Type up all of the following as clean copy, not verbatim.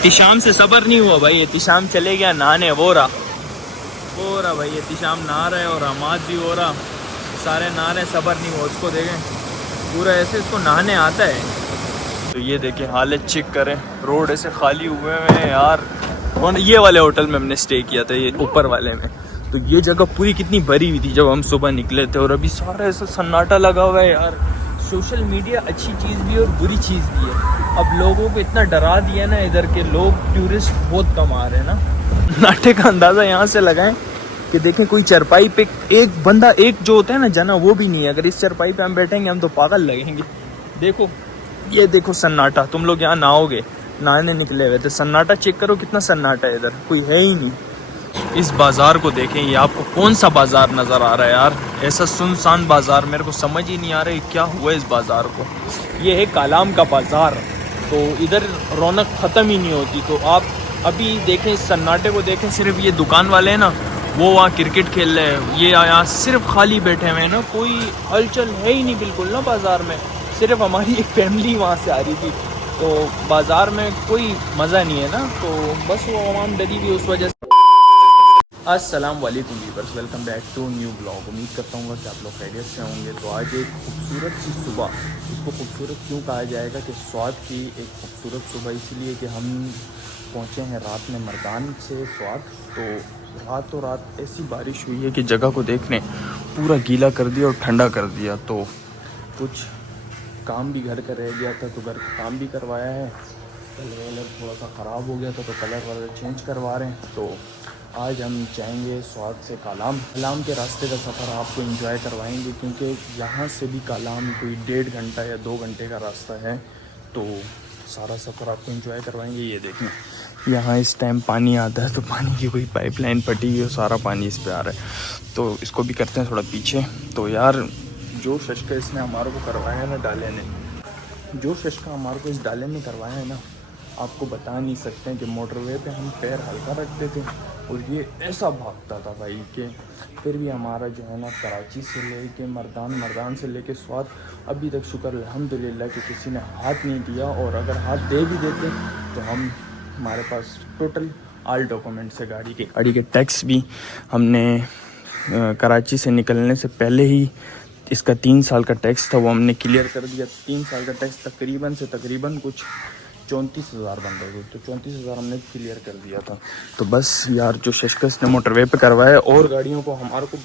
एहतिशाम से सबर नहीं हुआ भाई। एहतिशाम चले गया नहाने। वो रहा भाई, एहतिशाम नहा रहा है और हमाद भी हो रहा, सारे नहा रहे। सबर नहीं हुआ उसको, देखें पूरा ऐसे इसको नहाने आता है। तो ये देखें हालत चेक करें, रोड ऐसे खाली हुए हैं यार। और ये वाले होटल में हमने स्टे किया था, ये ऊपर वाले में। तो ये जगह पूरी कितनी भरी हुई थी जब हम सुबह निकले थे, और अभी सारा ऐसा सन्नाटा लगा हुआ है यार। सोशल मीडिया अच्छी चीज़ भी है और बुरी चीज़ भी है। अब लोगों को इतना डरा दिया ना, इधर के लोग टूरिस्ट बहुत कम आ रहे हैं ना। नाटे का अंदाज़ा यहाँ से लगाएं कि देखें कोई चरपाई पे एक बंदा, एक जो होता है ना जना, वो भी नहीं है। अगर इस चरपाई पे हम बैठेंगे हम तो पागल लगेंगे। देखो ये देखो सन्नाटा। तुम लोग यहाँ नहाओगे, नहाने निकले हुए थे, सन्नाटा चेक करो कितना सन्नाटा है, इधर कोई है ही नहीं। इस बाज़ार को देखें, ये आपको कौन सा बाज़ार नज़र आ रहा है यार? ऐसा सुनसान बाज़ार, मेरे को समझ ही नहीं आ रहा है क्या हुआ इस बाज़ार को। ये है कालाम का बाज़ार, तो इधर रौनक ख़त्म ही नहीं होती। तो आप अभी देखें इस सन्नाटे को, देखें सिर्फ ये दुकान वाले हैं ना, वो वहाँ क्रिकेट खेल रहे हैं, ये यहाँ सिर्फ खाली बैठे हुए हैं ना, कोई हलचल है ही नहीं बिल्कुल ना बाज़ार में। सिर्फ हमारी एक फैमिली वहाँ से आ रही थी, तो बाज़ार में कोई मज़ा नहीं है ना, तो बस वो आवाम डरी हुई उस वजह से। अस्सलाम वालेकुम viewers, welcome back to new blog. उम्मीद करता हूँ कि आप लोग खैरियत से होंगे। तो आज एक खूबसूरत सी सुबह, इसको खूबसूरत क्यों कहा जाएगा कि स्वाद की एक खूबसूरत सुबह इसलिए कि हम पहुँचे हैं रात में मर्दान से स्वाद। तो रातों रात ऐसी बारिश हुई है कि जगह को देखने पूरा गीला कर दिया और ठंडा कर दिया। तो कुछ काम भी घर का रह गया था, तो घर का काम भी करवाया है। कलर थोड़ा सा ख़राब हो गया था, तो कलर चेंज करवा रहे हैं। तो आज हम जाएंगे स्वाद से कालाम के रास्ते का सफ़र आपको एंजॉय करवाएंगे, क्योंकि यहाँ से भी कालाम कोई 1.5 घंटा या 2 घंटे का रास्ता है। तो सारा सफ़र आपको एंजॉय करवाएंगे। ये देखें यहाँ इस टाइम पानी आता है, तो पानी की कोई पाइपलाइन फटी है और सारा पानी इस पे आ रहा है। तो इसको भी करते हैं थोड़ा पीछे। तो यार जो शशका इसने हमारे को करवाया है ना, डाले ने, जो शशका हमारे को इस डाले में करवाया है ना, आपको बता नहीं सकते हैं कि मोटरवे पे हम पैर हल्का रखते थे और ये ऐसा भागता था भाई कि फिर भी हमारा जो है ना, कराची से लेके मर्दान से लेके स्वाद अभी तक शुक्र अल्हम्दुलिल्लाह कि किसी ने हाथ नहीं दिया। और अगर हाथ दे भी देते तो हमारे पास टोटल ऑल डॉक्यूमेंट्स है गाड़ी के टैक्स भी हमने कराची से निकलने से पहले ही, इसका 3 साल का टैक्स था वो हमने क्लियर कर दिया। 3 साल का टैक्स तकरीबन कुछ 34,000 बन रहे थे, तो 34,000 हमने क्लियर कर दिया था। तो बस यार जो शशकस ने मोटरवे पे करवाया, और गाड़ियों को हमारे को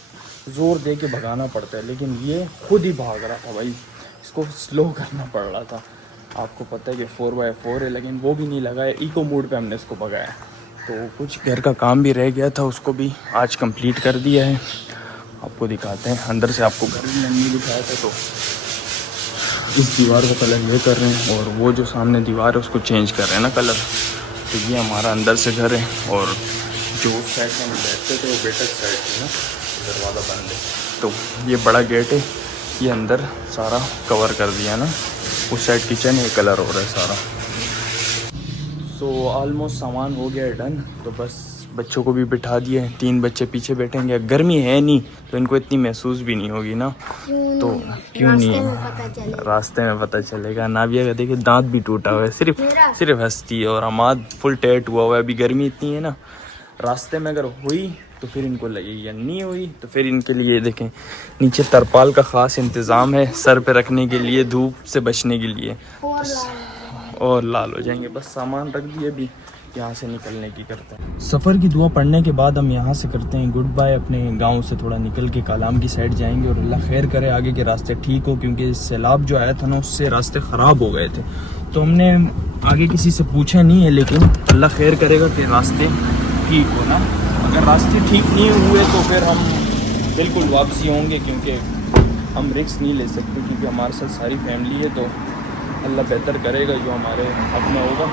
ज़ोर दे के भगाना पड़ता है, लेकिन ये खुद ही भाग रहा था भाई, इसको स्लो करना पड़ रहा था। आपको पता है कि 4x4 है, लेकिन वो भी नहीं लगाया, इको मोड पे हमने इसको भगाया। तो कुछ घर का काम भी रह गया था, उसको भी आज कंप्लीट कर दिया है। आपको दिखाते हैं अंदर से, आपको घर भी नहीं दिखाया था। तो इस दीवार का कलर ये कर रहे हैं, और वो जो सामने दीवार है उसको चेंज कर रहे हैं ना कलर। तो ये हमारा अंदर से घर है, और जो साइड में हम बैठते थे वो बेटर साइड थी ना, दरवाज़ा बंद है। तो ये बड़ा गेट है, ये अंदर सारा कवर कर दिया ना, उस साइड किचन है, कलर हो रहा है सारा। सो ऑलमोस्ट सामान हो गया है डन। तो बस बच्चों को भी बिठा दिए, 3 बच्चे पीछे बैठेंगे। गर्मी है नहीं तो इनको इतनी महसूस भी नहीं होगी ना। तो क्यों नहीं, रास्ते में पता चलेगा। नाबिया का देखिए दांत भी टूटा हुआ है, सिर्फ हंसती है, और हमाद फुल टैट हुआ हुआ है। अभी गर्मी इतनी है ना, रास्ते में अगर हुई तो फिर इनको लगेगी, नहीं हुई तो फिर इनके लिए देखें नीचे तरपाल का ख़ास इंतज़ाम है सर पे रखने के लिए, धूप से बचने के लिए, और लाल हो जाएंगे। बस सामान रख दिए, भी यहाँ से निकलने की करते हैं। सफ़र की दुआ पढ़ने के बाद हम यहाँ से करते हैं गुड बाय। अपने गांव से थोड़ा निकल के कालाम की साइड जाएंगे, और अल्लाह खैर करे आगे के रास्ते ठीक हो, क्योंकि सैलाब जो आया था ना उससे रास्ते ख़राब हो गए थे। तो हमने आगे किसी से पूछा नहीं है, लेकिन अल्लाह खैर करेगा कि रास्ते ठीक हो ना। अगर रास्ते ठीक नहीं हुए तो फिर हम बिल्कुल वापसी होंगे, क्योंकि हम रिस्क नहीं ले सकते, क्योंकि हमारे साथ सारी फैमिली है। तो अल्लाह बेहतर करेगा जो हमारे हक़ में होगा।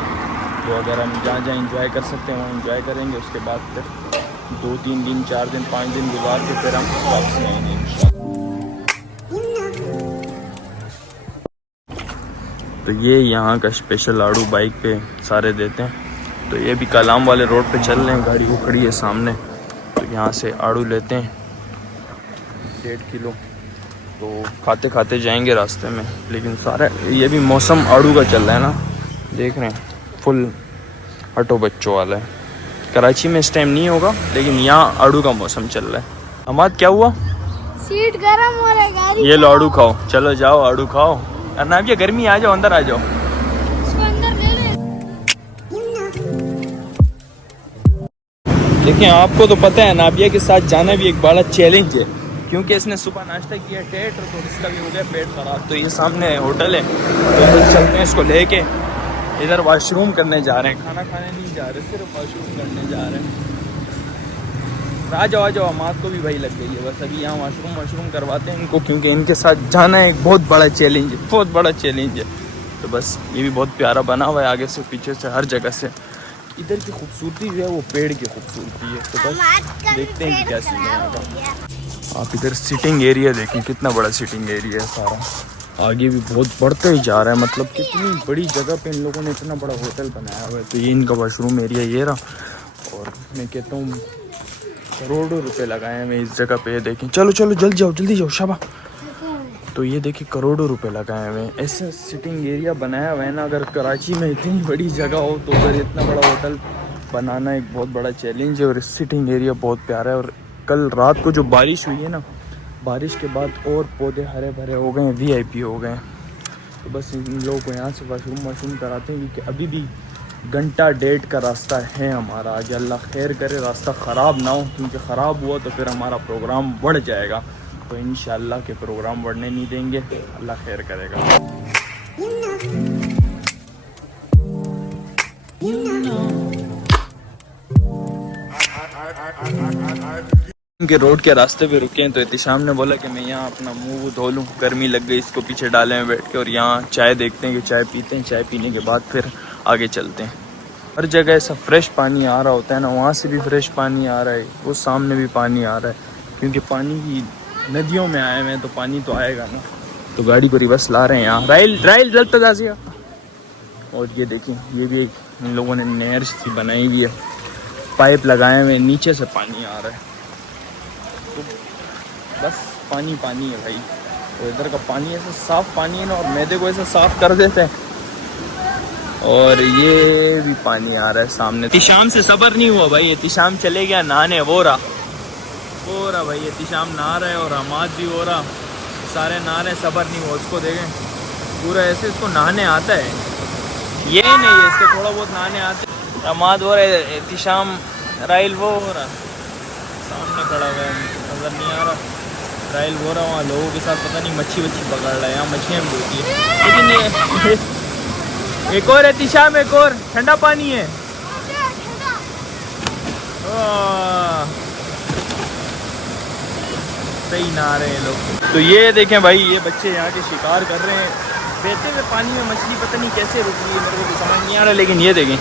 तो अगर हम जहाँ इंजॉय कर सकते हैं वहाँ इंजॉय करेंगे, उसके बाद फिर 2-3 दिन 4 दिन 5 दिन गुजार के फिर हम वापस आएंगे इंशाल्लाह। तो ये यहाँ का स्पेशल आड़ू बाइक पे सारे देते हैं। तो ये भी कालाम वाले रोड पे चल रहे हैं, गाड़ी वो खड़ी है सामने। तो यहाँ से आड़ू लेते हैं 1.5 किलो, तो खाते खाते जाएंगे रास्ते में। लेकिन सारा ये भी मौसम आड़ू का चल रहा है ना, देख रहे हैं फुल हटो बच्चों वाला है। कराची में इस टाइम नहीं होगा, लेकिन यहाँ आड़ू का मौसम चल रहा है। अमाद क्या हुआ? सीट गरम हो रहा है गाड़ी। ये लो आड़ू खाओ, चलो जाओ आड़ू खाओ। अरनाब ये गर्मी, आ जाओ अंदर आ जाओ। इसको अंदर ले ले। देखिए आपको तो पता है नाबिया के साथ जाना भी एक बड़ा चैलेंज है, क्योंकि इसने सुबह नाश्ता किया टेट तो इसका भी हो गया पेट खराब। तो ये सामने होटल है, तो चलते हैं इसको लेके। इधर वॉशरूम करने जा रहे हैं, खाना खाने नहीं जा रहे, सिर्फ वॉशरूम करने जा रहे हैं। आ जाओ आ जाओ, अमाद को भी भाई लग गई है। बस अभी यहाँ वॉशरूम करवाते हैं इनको, क्योंकि इनके साथ जाना एक बहुत बड़ा चैलेंज है, बहुत बड़ा चैलेंज है। तो बस ये भी बहुत प्यारा बना हुआ है, आगे से पीछे से हर जगह से। इधर की खूबसूरती जो है वो पेड़ की खूबसूरती है। तो बस देखते हैं कि क्या सीन है यहाँ का। आप इधर सिटिंग एरिया देखें, कितना बड़ा सिटिंग एरिया है सारा। आगे भी बहुत बढ़ते ही जा रहा है, मतलब कितनी बड़ी जगह पे इन लोगों ने इतना बड़ा होटल बनाया हुआ है। तो ये इनका वॉशरूम एरिया ये रहा, और मैं कहता हूँ करोड़ों रुपए लगाए हैं इस जगह पे। देखें, चलो चलो जल्दी जाओ जल्दी जाओ शाबा। तो ये देखिए करोड़ों रुपए लगाए हुए हैं, ऐसा सिटिंग एरिया बनाया हुआ है ना। अगर कराची में इतनी बड़ी जगह हो तो उधर इतना बड़ा होटल बनाना एक बहुत बड़ा चैलेंज है। और सिटिंग एरिया बहुत प्यारा है। और कल रात को जो बारिश हुई है ना, बारिश के बाद और पौधे हरे भरे हो गए हैं, VIP हो गए हैं। तो बस इन लोगों को यहाँ से वॉशरूम कराते हैं, क्योंकि अभी भी घंटा 1.5 का रास्ता है हमारा। आगे अल्लाह खैर करे रास्ता ख़राब ना हो, क्योंकि ख़राब हुआ तो फिर हमारा प्रोग्राम बढ़ जाएगा। तो इंशाअल्लाह के प्रोग्राम बढ़ने नहीं देंगे, अल्लाह खैर करेगा। के रोड के रास्ते पे रुके हैं, तो एहतिशाम ने बोला कि मैं यहाँ अपना मुंह धो लूँ, गर्मी लग गई। इसको पीछे डाले में बैठ के, और यहाँ चाय देखते हैं कि चाय पीते हैं। चाय पीने के बाद फिर आगे चलते हैं। हर जगह ऐसा फ्रेश पानी आ रहा होता है ना, वहाँ से भी फ्रेश पानी आ रहा है, वो सामने भी पानी आ रहा है, क्योंकि पानी की नदियों में आए हुए हैं तो पानी तो आएगा ना। तो गाड़ी को रिवर्स ला रहे हैं यहाँ, राइल जल्द तक आ। और ये देखिए, ये भी एक इन लोगों ने नहर सी बनाई हुई है, पाइप लगाए हुए, नीचे से पानी आ रहा है। तो बस पानी पानी है भाई। तो इधर का पानी ऐसा साफ़ पानी है ना, और मैदे को ऐसा साफ़ कर देते हैं। और ये भी पानी आ रहा है सामने। एहतिशाम से सबर नहीं हुआ भाई, एहतिशाम चले गया नहाने। वो रहा भाई, एहतिशाम नहा रहा है, और अमाद भी हो रहा, सारे नहा रहे, सबर नहीं हुआ। उसको देखें पूरा ऐसे, इसको नहाने आता है, ये नहीं है इसको थोड़ा बहुत नहाने आते। अमाद हो रहा है, एहतिशाम राइल वो हो रहा, सामने खड़ा हुआ है, नजर नहीं आ रहा। राइल हो रहा वहाँ लोगों के साथ, पता नहीं मच्छी पकड़ रहा है। यहाँ मछलियाँ भी होती है, लेकिन ये एक और एहतिशाम, एक और ठंडा पानी है। सही नहा रहे हैं लोग। तो ये देखें भाई, ये बच्चे यहाँ के शिकार कर रहे हैं। बहते हुए पानी में मछली पता नहीं कैसे रुक रही है, मेरे को भी समझ नहीं आ रहा। लेकिन ये देखें,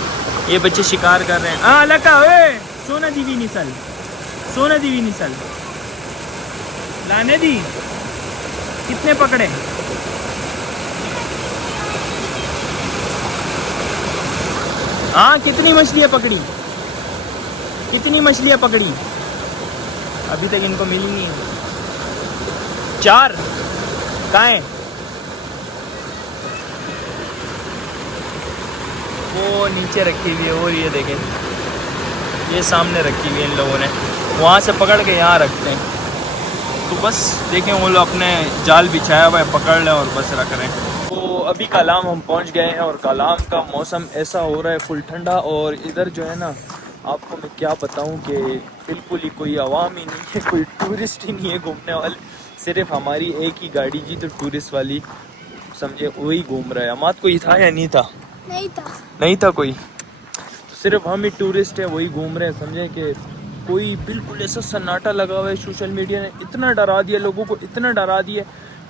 ये बच्चे शिकार कर रहे हैं। हाँ लगा सोना दीवी निसल, सोना दीवी निसल लाने दी। कितने पकड़े? हाँ कितनी मछलियाँ पकड़ी, कितनी मछलियाँ पकड़ी? अभी तक इनको मिली नहीं। 4 कहाँ हैं? वो नीचे रखी हुई है, और ये देखें ये सामने रखी हुई है इन लोगों ने, वहाँ से पकड़ के यहाँ रखते हैं। तो बस देखें, वो लोग अपने जाल बिछाया हुआ है, पकड़ लें और बस रख रहे हैं। तो अभी कालाम हम पहुँच गए हैं, और कालाम का मौसम ऐसा हो रहा है फुल ठंडा। और इधर जो है ना, आपको मैं क्या बताऊं कि बिल्कुल ही कोई आवाम ही नहीं है, कोई टूरिस्ट ही नहीं है घूमने वाले। सिर्फ हमारी एक ही गाड़ी जी, तो टूरिस्ट वाली समझे वही घूम रहा है। अमाद कोई था या नहीं था? नहीं था कोई, तो सिर्फ हम ही टूरिस्ट है, वही घूम रहे हैं। समझे कि कोई बिल्कुल ऐसा सन्नाटा लगा हुआ है। सोशल मीडिया ने इतना डरा दिया लोगों को, इतना डरा दिया।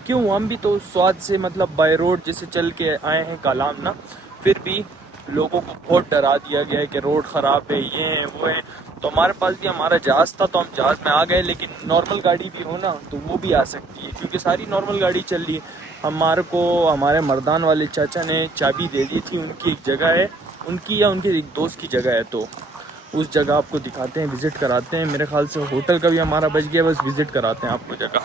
क्यों, हम भी तो स्वाद से मतलब बाय रोड जैसे चल के आए हैं कालाम ना, फिर भी लोगों को बहुत डरा दिया गया है कि रोड ख़राब है, ये है वो है। तो हमारे पास भी हमारा जहाज़ था, तो हम जहाज़ में आ गए। लेकिन नॉर्मल गाड़ी भी हो ना, तो वो भी आ सकती है, क्योंकि सारी नॉर्मल गाड़ी चल रही है। हमारे को हमारे मर्दान वाले चाचा ने चाबी दे दी थी, उनकी एक जगह है, उनकी या उनके एक दोस्त की जगह है। तो उस जगह आपको दिखाते हैं, विज़िट कराते हैं। मेरे ख्याल से होटल का भी हमारा बच गया, बस विज़िट कराते हैं आपको जगह।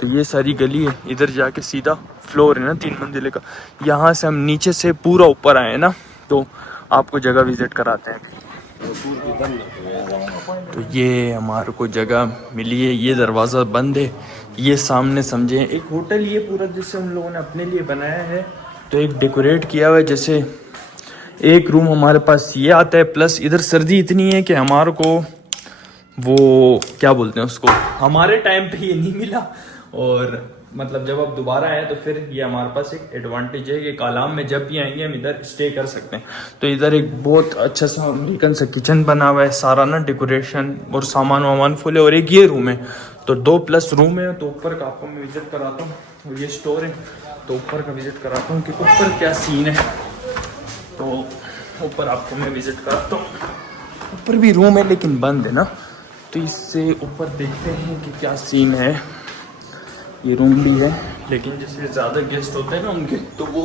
तो ये सारी गली है, इधर जाके सीधा फ्लोर है ना 3 मंजिले का। यहाँ से हम नीचे से पूरा ऊपर आए ना, तो आपको जगह विजिट कराते हैं। तो ये हमारे को जगह मिली है, ये दरवाज़ा बंद है, ये सामने समझे एक होटल ये पूरा जैसे उन लोगों ने अपने लिए बनाया है। तो एक डेकोरेट किया हुआ है, जैसे एक रूम हमारे पास ये आता है, प्लस इधर सर्दी इतनी है कि हमारे को वो क्या बोलते हैं उसको, हमारे टाइम पे ये नहीं मिला, और मतलब जब आप दोबारा आए तो फिर ये हमारे पास एक एडवांटेज है कि कालाम में जब भी आएंगे हम इधर स्टे कर सकते हैं। तो इधर एक बहुत अच्छा सा अमेरिकन सा किचन बना हुआ है, सारा ना डेकोरेशन और सामान वामान फुल है, और एक ये रूम है। तो 2+ रूम है। तो ऊपर का आपको मैं विजिट कराता हूँ, और ये स्टोर है, तो ऊपर का विजिट कराता हूँ कि ऊपर क्या सीन है। तो ऊपर आपको मैं विजिट कराता हूँ। ऊपर भी रूम है लेकिन बंद है ना, तो इससे ऊपर देखते हैं कि क्या सीन है। ये रूम भी है, लेकिन जैसे ज़्यादा गेस्ट होते हैं ना उनके, तो वो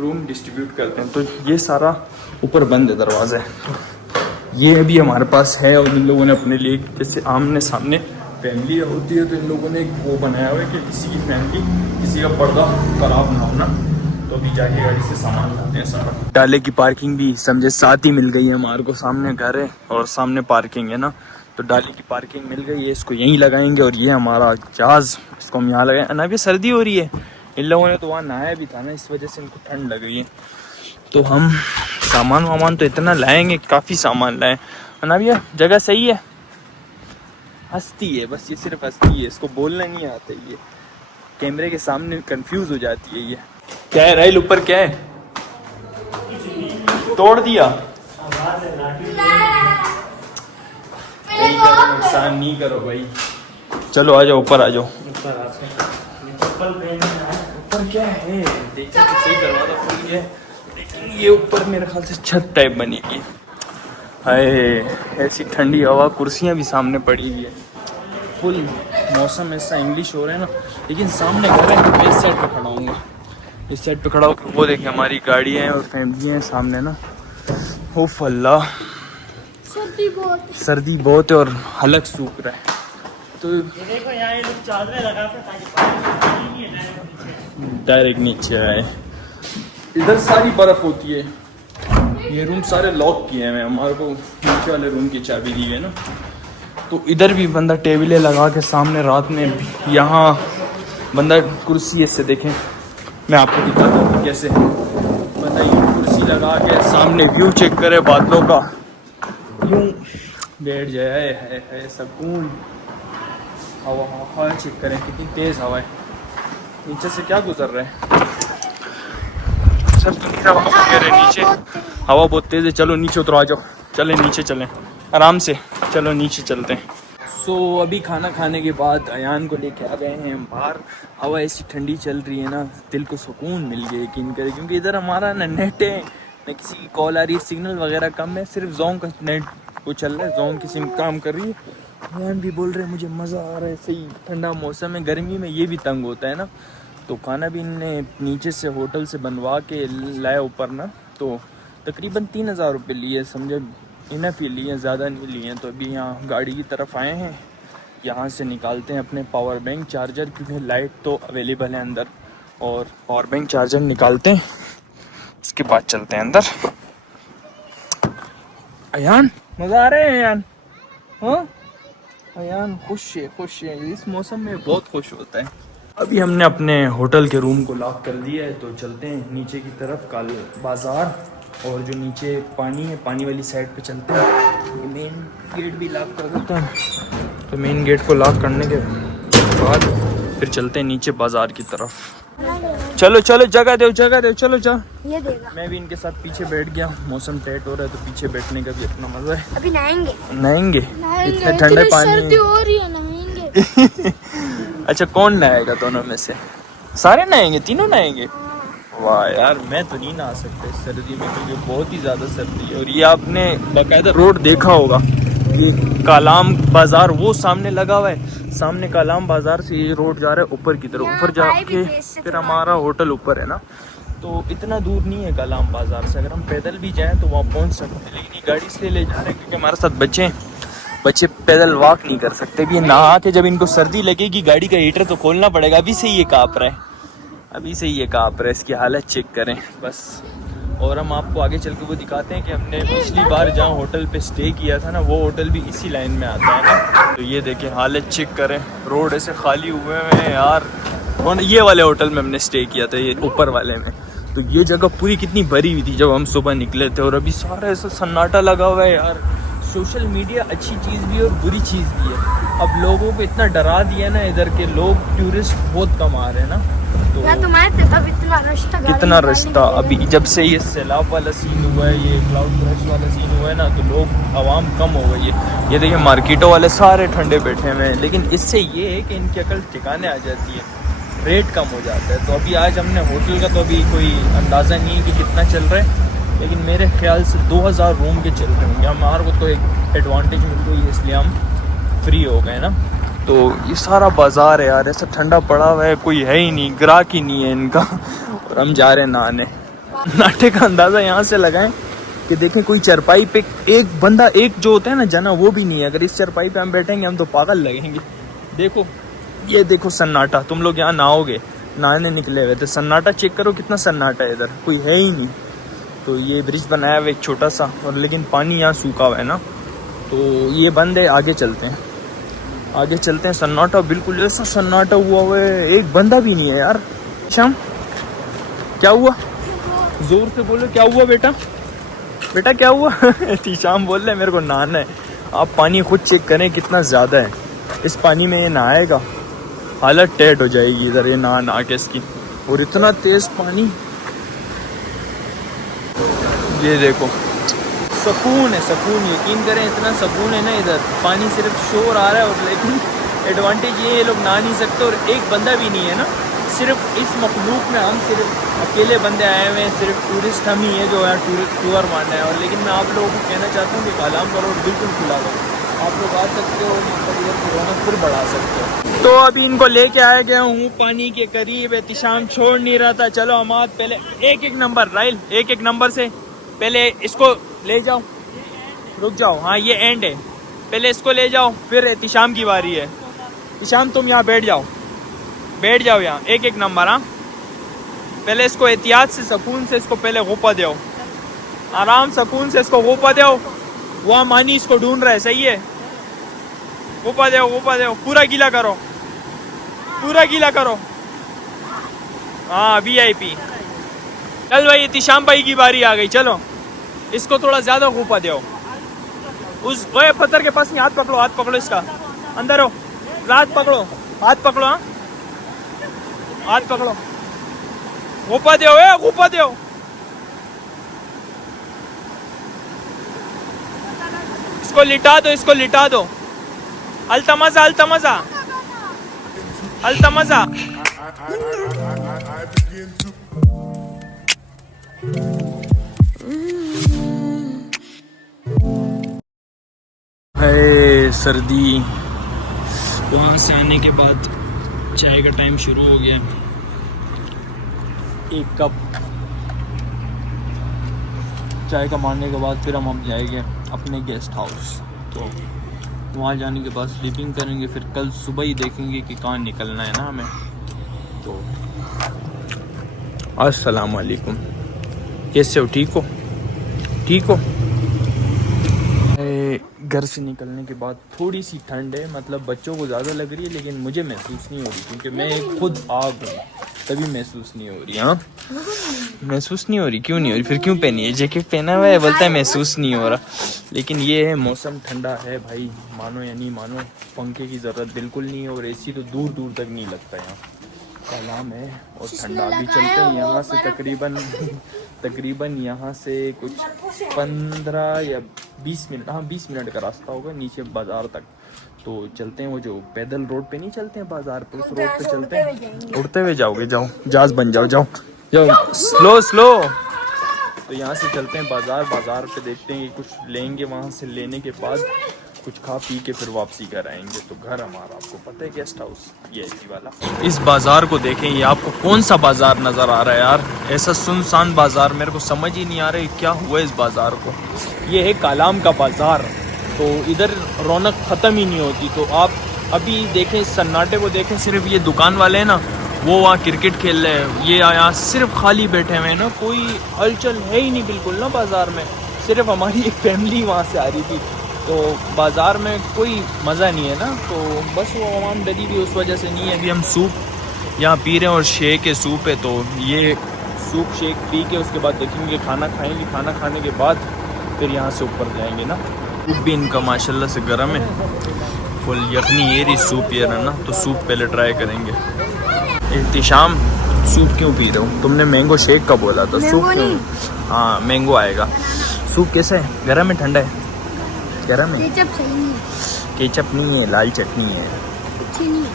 रूम डिस्ट्रीब्यूट करते हैं। तो ये सारा ऊपर बंद है दरवाज़ा है। तो ये भी हमारे पास है, और इन लोगों ने अपने लिए जैसे आमने सामने फैमिली होती है, तो इन लोगों ने एक वो बनाया हुआ है कि किसी की फैमिली, किसी का पर्दा खराब ना होना, तो अभी जाके गाड़ी से सामान लाते हैं सारा। डाले की पार्किंग भी समझे साथ ही मिल गई है हमारे को, सामने घर है और सामने पार्किंग है ना, तो डाले की पार्किंग मिल गई है। इसको यहीं लगाएंगे, और ये हमारा जहाज, इसको हम यहाँ लगाएंगे। ना भी सर्दी हो रही है, इन लोगों ने तो वहाँ नहाया भी था ना, इस वजह से इनको ठंड लग गई है। तो हम सामान वामान तो इतना लाएंगे, काफ़ी सामान लाएं। ना भैया जगह सही है, हंसती है बस, ये सिर्फ हंसती है, इसको बोलना नहीं आता, ये कैमरे के सामने कंफ्यूज हो जाती है। ये क्या है राइल, ऊपर क्या है, तोड़ दिया? नहीं करो, नुकसान नहीं करो भाई। चलो आ जाओ, ऊपर आ जाओ। ऊपर क्या है देखिए, तो सही करवा दो फुल है, लेकिन ये ऊपर मेरे ख्याल से छत टाइप बनी हुई है। हाय ऐसी ठंडी हवा, कुर्सियाँ भी सामने पड़ी हुई है, फुल मौसम ऐसा इंग्लिश हो रहा है ना। लेकिन सामने घर है, मैं इस साइड पे खड़ा हूँगा, इस साइड पे खड़ा होकर वो देखिए हमारी गाड़ियाँ हैं और फैमिली हैं सामने ना। ओफ अल्लाह, सर्दी बहुत है और हलक सूख रहा है। तो देखो यहाँ ये लोग चादरें लगाते हैं ताकि पानी डायरेक्ट नीचे आए। इधर सारी बर्फ होती है, ये रूम सारे लॉक किए हैं, हमारे को नीचे वाले रूम की चाबी दी है ना। तो इधर भी बंदा टेबलें लगा के सामने रात में, यहाँ बंदा कुर्सी ऐसे देखें, मैं आपको दिखाता हूँ कैसे बंदा यूँ कुर्सी लगा के सामने व्यू चेक करे बादलों का, यूँ बैठ जाए, है सुकून। हवा चेक करें कितनी तेज़ हवा है, नीचे से क्या गुजर रहा है सर, नीचे हवा बहुत तेज़ है। चलो नीचे उतरो, आ जाओ, चलें नीचे चलें आराम से, चलो नीचे चलते हैं। सो अभी खाना खाने के बाद अयान को लेके आ गए हैं बाहर। हवा ऐसी ठंडी चल रही है ना, दिल को सुकून मिल गया यकीन करें, क्योंकि इधर हमारा ना नेट है न किसी की कॉल आ रही है, सिग्नल वगैरह कम है, सिर्फ जोंग का नेट वो चल रहा है, जोंग की सिम काम कर रही है। अयान भी बोल रहे हैं मुझे मज़ा आ रहा है, सही ठंडा मौसम है, गर्मी में ये भी तंग होता है ना। तो खाना भी इनने नीचे से होटल से बनवा के लाया ऊपर ना, तो तकरीबन 3000 रुपये लिए, समझे इनफ ही लिए, ज़्यादा नहीं लिए। तो अभी यहाँ गाड़ी की तरफ आए हैं, यहाँ से निकालते हैं अपने पावर बैंक चार्जर, क्योंकि लाइट तो अवेलेबल है अंदर, और पावर बैंक चार्जर निकालते हैं, इसके बाद चलते हैं अंदर। अयान मज़ा आ रहा है अयान? हाँ अयान खुश है, इस मौसम में बहुत खुश होता है। अभी हमने अपने होटल के रूम को लॉक कर दिया है, तो चलते हैं नीचे की तरफ, काल बाज़ार, और जो नीचे पानी है, पानी वाली साइड पे चलते हैं। मेन गेट भी लॉक कर देते हैं, तो मेन गेट को लॉक करने के बाद फिर चलते हैं नीचे बाज़ार की तरफ। चलो जगह दो, चलो जा। ये देगा। मैं भी इनके साथ पीछे बैठ गया, मौसम टाइट हो रहा है तो पीछे बैठने का भी अपना मज़ा है। अभी नहाएंगे इतने ठंडे पानी, सर्दी हो रही है, नहाएंगे। अच्छा कौन नहाएगा दोनों में से? सारे नहाएंगे, तीनों नहाएंगे? वाह यार, मैं तो नहीं नहा सकता सर्दी में, क्योंकि बहुत ही ज़्यादा सर्दी है। और ये आपने बाकायदा रोड देखा होगा, ये कालाम बाज़ार वो सामने लगा हुआ है, सामने कालाम बाज़ार से ये रोड जा रहा है ऊपर की तरफ, ऊपर जाके फिर हमारा होटल ऊपर है ना। तो इतना दूर नहीं है कालाम बाज़ार से, अगर हम पैदल भी जाएँ तो वहाँ पहुँच सकते हैं, लेकिन ये गाड़ी इसलिए ले जा रहे हैं क्योंकि हमारे साथ बच्चे पैदल वॉक नहीं कर सकते। भी नहा के जब इनको सर्दी लगेगी, गाड़ी का हीटर तो खोलना पड़ेगा। अभी से ये काँप रहा है, इसकी हालत चेक करें बस। और हम आपको आगे चल के वो दिखाते हैं कि हमने पिछली बार जहाँ होटल पे स्टे किया था ना, वो होटल भी इसी लाइन में आता है ना। तो ये देखें, हालत चेक करें, रोड ऐसे खाली हुए हैं यार। और ये वाले होटल में हमने स्टे किया था, ये ऊपर वाले में। तो ये जगह पूरी कितनी भरी हुई थी जब हम सुबह निकले थे, और अभी सारा ऐसा सन्नाटा लगा हुआ है यार। सोशल मीडिया अच्छी चीज़ भी है और बुरी चीज़ भी है। अब लोगों को इतना डरा दिया ना, इधर के लोग टूरिस्ट बहुत कम आ रहे हैं ना। तो तुम आए थे तब इतना रश था, इतना रश था। अभी जब से ये सैलाब वाला सीन हुआ है, ये क्लाउड क्रश वाला सीन हुआ है ना, तो लोग आवाम कम हो गई है। ये देखिए मार्केटों वाले सारे ठंडे बैठे हुए हैं, लेकिन इससे ये है कि इनकी अकल ठिकाने आ जाती है, रेट कम हो जाता है। तो अभी आज हमने होटल का तो अभी कोई अंदाज़ा नहीं है कि कितना चल रहा है, लेकिन मेरे ख्याल से 2000 रूम के चल रहे होंगे। हमारे को तो एक एडवांटेज मिल गई है, इसलिए हम फ्री हो गए ना। तो ये सारा बाज़ार है यार, ऐसा ठंडा पड़ा हुआ है, कोई है ही नहीं, ग्राहक ही नहीं है इनका। और हम जा रहे हैं नहाने। नाटे का अंदाज़ा यहाँ से लगाएं कि देखें कोई चरपाई पे एक बंदा, एक जो होता है ना जना, वो भी नहीं है। अगर इस चरपाई पे हम बैठेंगे हम तो पागल लगेंगे। देखो ये देखो सन्नाटा, तुम लोग यहाँ नहाओगे, नहाने निकले हुए थे, सन्नाटा चेक करो कितना सन्नाटा है, इधर कोई है ही नहीं। तो ये ब्रिज बनाया हुआ एक छोटा सा, और लेकिन पानी यहाँ सूखा हुआ है ना, तो ये बंद है। आगे चलते हैं, आगे चलते हैं। सन्नाटा बिल्कुल ऐसा सन्नाटा हुआ है, एक बंदा भी नहीं है यार। शाम क्या हुआ, जोर से बोलो, क्या हुआ बेटा, बेटा क्या हुआ? शाम बोल रहे मेरे को नहाना है। आप पानी खुद चेक करें कितना ज़्यादा है। इस पानी में ये नहाएगा हालत टेट हो जाएगी इधर, ये नहा के इसकी। और इतना तेज़ पानी, ये देखो सुकून है, सुकून, यकीन करें इतना सुकून है ना इधर। पानी सिर्फ शोर आ रहा है, और लेकिन एडवांटेज ये है लोग नहा नहीं सकते, और एक बंदा भी नहीं है ना। सिर्फ इस मखलूक में हम सिर्फ अकेले बंदे आए हुए हैं, सिर्फ टूरिस्ट हम ही है जो यहाँ टूर मारना है। और लेकिन मैं आप लोगों को कहना चाहता हूँ कि कालाम का रोड बिल्कुल खुला हुआ है, आप लोग आ सकते हो, इधर की रौनक फिर बढ़ा सकते हो। तो अभी इनको लेके आया गया हूँ पानी के करीब। एहतिशाम छोड़ नहीं रहा था। चलो अमाद पहले एक नंबर राइल, एक नंबर से पहले इसको ले जाओ, रुक जाओ, हाँ ये एंड है, पहले इसको ले जाओ, फिर एहतिशाम की बारी है। एहतिशाम तुम यहाँ बैठ जाओ, बैठ जाओ यहाँ, एक नंबर। हाँ पहले इसको एहतियात से, सुकून से इसको पहले गुफा दो, आराम सुकून से इसको गुफा दो। वहाँ मानी इसको ढूंढ रहा है, सही है, गुफा दो, गुफा दो, पूरा गीला करो, पूरा गीला करो। हाँ VIP। चल भाई एहतिशाम भाई की बारी आ गई, चलो इसको थोड़ा ज्यादा गुफा दो। उस ओए पत्थर के पास नहीं, हाथ पकड़ो, हाथ पकड़ो इसका, अंदर हो, हाथ पकड़ो, हाथ पकड़ो, हाँ हाथ पकड़ो, गुफा दो, गुफा दो। इसको लिटा दो, इसको लिटा दो। अल्तमजा, अल्तमजा, अल्तमजा। है सर्दी। वहाँ से आने के बाद चाय का टाइम शुरू हो गया। एक कप चाय का मारने के बाद फिर हम जाएंगे अपने गेस्ट हाउस। तो वहाँ जाने के बाद स्लीपिंग करेंगे, फिर कल सुबह ही देखेंगे कि कहाँ निकलना है ना हमें। तो अस्सलाम वालेकुम, कैसे हो, ठीक हो, ठीक हो? घर से निकलने के बाद थोड़ी सी ठंड है, मतलब बच्चों को ज़्यादा लग रही है, लेकिन मुझे महसूस नहीं हो रही, क्योंकि मैं खुद आग हूँ, तभी महसूस नहीं हो रही। हाँ महसूस नहीं हो रही, क्यों नहीं हो रही? फिर क्यों पहनी है, जैकेट पहना हुआ है, बोलता है महसूस नहीं हो रहा। लेकिन ये है, मौसम ठंडा है भाई, मानो या नहीं मानो, पंखे की ज़रूरत बिल्कुल नहीं है, और AC तो दूर दूर तक नहीं लगता यहाँ। कालाम है और ठंडा। भी चलते हैं यहाँ से तकरीबन यहाँ से कुछ 15 या 20 मिनट, हाँ 20 मिनट का रास्ता होगा नीचे बाज़ार तक। तो चलते हैं, वो जो पैदल रोड पे नहीं चलते हैं बाज़ार पे, उस रोड पे चलते हैं। उड़ते हुए जाओगे, जाओ जहाज बन जाओ, जाओ जाओ, स्लो स्लो। तो यहाँ से चलते हैं बाज़ार पे, देखते हैं कि कुछ लेंगे, वहाँ से लेने के बाद कुछ खा पी के फिर वापसी कर आएंगे। तो घर हमारा आपको पता है, गेस्ट हाउस ये इसी वाला। इस बाज़ार को देखें, ये आपको कौन सा बाज़ार नज़र आ रहा है यार? ऐसा सुनसान बाज़ार, मेरे को समझ ही नहीं आ रहा है क्या हुआ इस बाज़ार को। ये है कालाम का बाज़ार, तो इधर रौनक ख़त्म ही नहीं होती। तो आप अभी देखें, सन्नाटे को देखें, सिर्फ ये दुकान वाले हैं ना, वो वहाँ क्रिकेट खेल रहे हैं, ये यहाँ सिर्फ खाली बैठे हुए हैं ना, कोई हलचल है ही नहीं बिल्कुल ना बाज़ार में। सिर्फ हमारी एक फैमिली वहाँ से आ रही थी, तो बाज़ार में कोई मज़ा नहीं है ना, तो बस वो आवाम डरी भी उस वजह से नहीं है। अभी हम सूप यहाँ पी रहे हैं और शेक है, सूप है, तो ये सूप शेक पी के उसके बाद देखेंगे, खाना खाएंगे, खाना खाने के बाद फिर यहाँ से ऊपर जाएंगे ना। सूप भी इनका माशाल्लाह से गर्म है, फुल यखनी ये रही सूप ये रहा ना, तो सूप पहले ट्राई करेंगे। एहतिशाम सूप क्यों पी रहे हो? तुमने मैंगो शेक का बोला था, सूप क्यों? हाँ मैंगो आएगा। सूप कैसा है, गर्म है ठंडा है? गर्म है। केचप सही नहीं है। केचप नहीं है, लाल चटनी है। अच्छी नहीं है।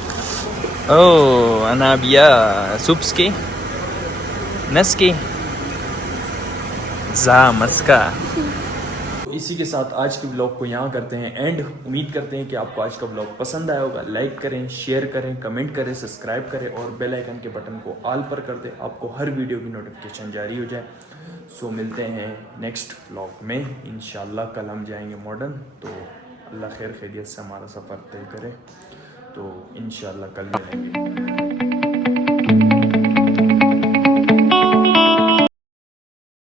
ओह अनाबिया सूप्स के नस के जा मस्का। इसी के साथ आज के ब्लॉग को यहाँ करते हैं एंड। उम्मीद करते हैं कि आपको आज का ब्लॉग पसंद आया होगा। लाइक करें, शेयर करें, कमेंट करें, सब्सक्राइब करें और बेल आइकन के बटन को ऑल पर कर दें, आपको हर वीडियो की नोटिफिकेशन जारी हो जाए। सो मिलते हैं नेक्स्ट ब्लॉग में इंशाल्लाह। कल हम जाएंगे मॉडर्न, तो अल्लाह खैर खैरियत से हमारा सफ़र तय करे, तो इंशाल्लाह कल मिलेंगे।